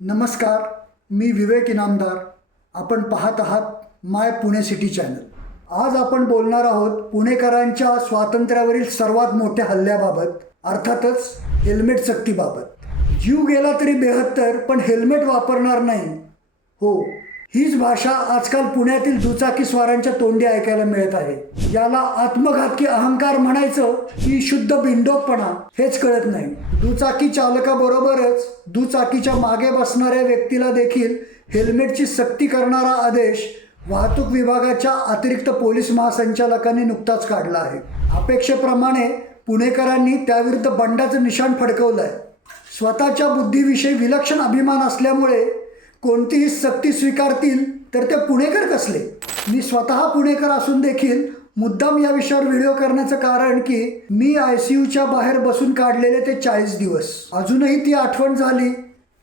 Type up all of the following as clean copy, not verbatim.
नमस्कार, मी विवेक इनामदार. आपण पाहत आहात माय पुणे सिटी चॅनल. आज आपण बोलणार आहोत पुणेकरांच्या स्वातंत्र्यावरील सर्वात मोठ्या हल्ल्याबाबत, अर्थातच हेल्मेट सक्तीबाबत. जीव गेला तरी बेहत्तर, पण हेल्मेट वापरणार नाही. हो, हीच भाषा आजकाल पुण्यातील दुचाकीस्वारांच्या तोंडी ऐकायला मिळत आहे. याला आत्मघातकी अहंकार म्हणायचं की शुद्ध बिंडोकपणा हेच कळत नाही. दुचाकी चालकाबरोबरच दुचाकीच्या मागे बसणाऱ्या व्यक्तीला देखील हेल्मेटची सक्ती करणारा आदेश वाहतूक विभागाच्या अतिरिक्त पोलीस महासंचालकांनी नुकताच काढला आहे. अपेक्षेप्रमाणे पुणेकरांनी त्याविरुद्ध बंडाचं निशाण फडकवलं आहे. स्वतःच्या बुद्धीविषयी विलक्षण अभिमान असल्यामुळे कोणतीही सक्ती स्वीकारतील तर ते पुणेकर कसले. मी स्वतः पुणेकर असून देखील मुद्दाम या विषयावर व्हिडिओ करण्याचं कारण की मी ICUच्या बाहेर बसून काढलेले ते 40 दिवस अजूनही ती आठवण झाली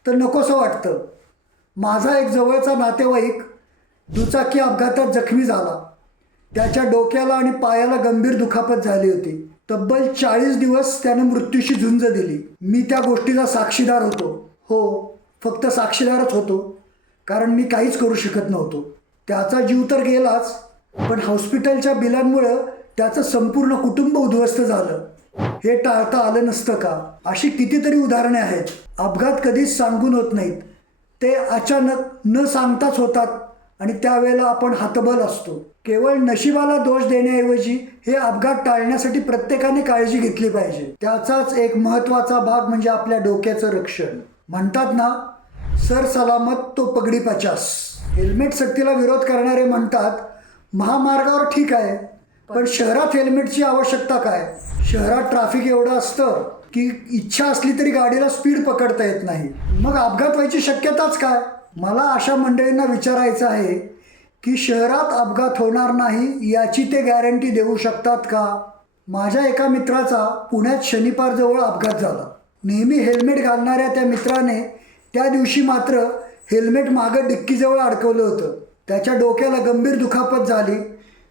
तर नकोसं वाटतं. माझा एक जवळचा नातेवाईक दुचाकी अपघातात जखमी झाला. त्याच्या डोक्याला आणि पायाला गंभीर दुखापत झाली होती. तब्बल 40 दिवस त्याने मृत्यूशी झुंज दिली. मी त्या गोष्टीचा साक्षीदार होतो. हो, फक्त साक्षीदारच होतो, कारण मी काहीच करू शकत नव्हतो. त्याचा जीव तर गेलाच, पण हॉस्पिटलच्या बिलांमुळं त्याचं संपूर्ण कुटुंब उद्ध्वस्त झालं. हे टाळता आलं नसतं का? अशी कितीतरी उदाहरणे आहेत. अपघात कधीच सांगून होत नाहीत, ते अचानक न सांगताच होतात आणि त्यावेळेला आपण हतबल असतो. केवळ नशिबाला दोष देण्याऐवजी हे अपघात टाळण्यासाठी प्रत्येकाने काळजी घेतली पाहिजे. त्याचाच एक महत्त्वाचा भाग म्हणजे आपल्या डोक्याचं रक्षण. म्हणतात ना, सर सलामत तो पगडी 50. हेल्मेट सक्तीला विरोध करणारे म्हणतात महामार्गावर ठीक आहे, पण शहरात हेल्मेटची आवश्यकता काय? शहरात ट्रॅफिक एवढं असतं की इच्छा असली तरी गाडीला स्पीड पकडता येत नाही. मग अपघात व्हायची शक्यताच काय? मला अशा मंडळींना विचारायचं आहे की शहरात अपघात होणार नाही याची ते गॅरंटी देऊ शकतात का? माझ्या एका मित्राचा पुण्यात शनिवारजवळ अपघात झाला. नेहमी हेल्मेट घालणाऱ्या त्या मित्राने त्या दिवशी मात्र हेल्मेट मागं डिक्कीजवळ अडकवलं होतं. त्याच्या डोक्याला गंभीर दुखापत झाली.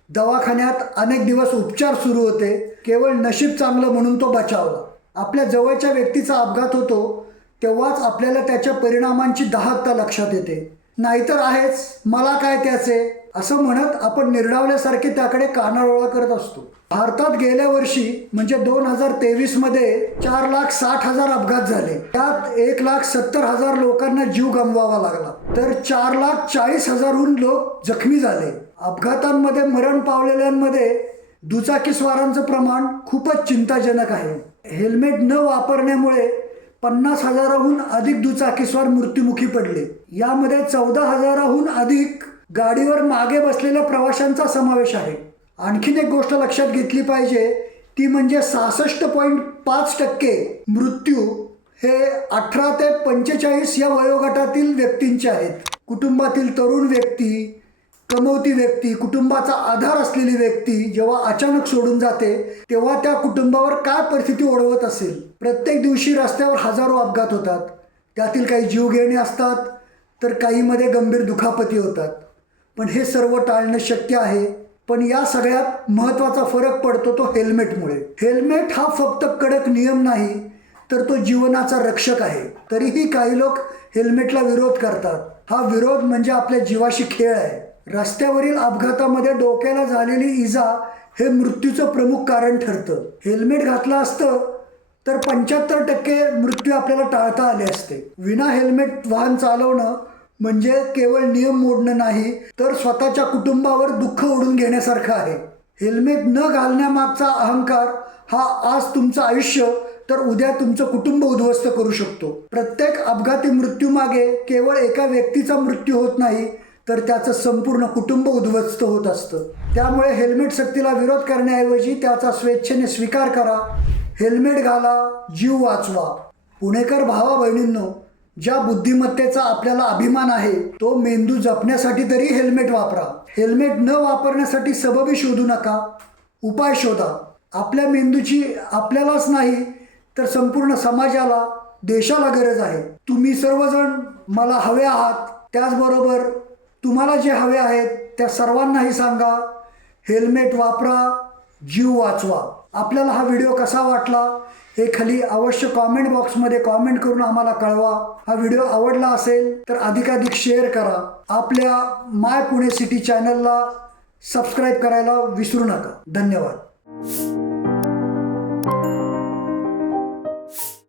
दवाखान्यात अनेक दिवस उपचार सुरू होते. केवळ नशीब चांगलं म्हणून तो बचावला. आपल्या जवळच्या व्यक्तीचा अपघात होतो तेव्हाच आपल्याला त्याच्या परिणामांची दाहकता लक्षात येते. नाहीतर आहेच मला काय त्याचे असं म्हणत आपण निर्डावल्यासारखे त्याकडे कानाडोळा करत असतो. भारतात गेल्या वर्षी म्हणजे 2023मध्ये 4,60,000 अपघात झाले. त्यात 1,70,000 लोकांना जीव गमवावा लागला, तर 4,40,000हून लोक जखमी झाले. अपघातांमध्ये मरण पावलेल्यांमध्ये दुचाकीस्वारांचं प्रमाण खूपच चिंताजनक आहे. हेल्मेट न वापरण्यामुळे 50,000हून अधिक दुचाकीस्वार मृत्युमुखी पडले. यामध्ये 14,000हून अधिक गाडीवर मागे बसलेल्या प्रवाशांचा समावेश आहे. आणखीन एक गोष्ट लक्षात घेतली पाहिजे ती म्हणजे 66.5% मृत्यू हे 18 ते 45 या वयोगटातील व्यक्तींचे आहेत. कुटुंबातील तरुण व्यक्ती, कमवती व्यक्ती, कुटुंबाचा आधार असलेली व्यक्ती जेव्हा अचानक सोडून जाते तेव्हा त्या कुटुंबावर काय परिस्थिती ओढवत असेल. प्रत्येक दिवशी रस्त्यावर हजारो अपघात होतात. त्यातील काही जीवघेणे असतात तर काहीमध्ये गंभीर दुखापती होतात. पण हे सर्व टाळणं शक्य आहे. पण या सगळ्यात महत्त्वाचा फरक पडतो तो हेल्मेटमुळे. हेल्मेट हा फक्त कडक नियम नाही तर तो जीवनाचा रक्षक आहे. तरीही काही लोक हेल्मेटला विरोध करतात. हा विरोध म्हणजे आपल्या जीवाशी खेळ आहे. रस्त्यावरील अपघातामध्ये डोक्याला झालेली इजा हे मृत्यूचं प्रमुख कारण ठरतं. हेल्मेट घातलं असतं तर 75% मृत्यू आपल्याला टाळता आले असते. विना हेल्मेट वाहन चालवणं म्हणजे केवळ नियम मोडणं नाही तर स्वतःच्या कुटुंबावर दुःख ओढून घेण्यासारखं आहे. हेल्मेट न घालण्यामागचा अहंकार हा आज तुमचं आयुष्य तर उद्या तुमचं कुटुंब उद्ध्वस्त करू शकतो. प्रत्येक अपघाती मृत्यूमागे केवळ एका व्यक्तीचा मृत्यू होत नाही तर त्याचं संपूर्ण कुटुंब उद्ध्वस्त होत असतं. त्यामुळे हेल्मेट सक्तीला विरोध करण्याऐवजी त्याचा स्वेच्छेने स्वीकार करा. हेल्मेट घाला, जीव वाचवा. पुणेकर भावा बहिणींनो, ज्या बुद्धिमत्तेचा आपल्याला अभिमान आहे तो मेंदू जपण्यासाठी तरी हेल्मेट वापरा. हेल्मेट न वापरण्यासाठी सबबी शोधू नका, उपाय शोधा. आपल्या मेंदूची आपल्यालाच नाही तर संपूर्ण समाजाला, देशाला गरज आहे. तुम्ही सर्वजण मला हवे आहात, त्याचबरोबर तुम्हाला जे हवे आहेत त्या सर्वांनाही सांगा, हेल्मेट वापरा, जीव वाचवा. आपल्याला हा व्हिडिओ कसा वाटला हे खाली अवश्य कॉमेंट बॉक्समध्ये कॉमेंट करून आम्हाला कळवा. हा व्हिडिओ आवडला असेल तर अधिकाधिक शेअर करा. आपल्या माय पुणे सिटी चॅनलला सबस्क्राईब करायला विसरू नका. धन्यवाद.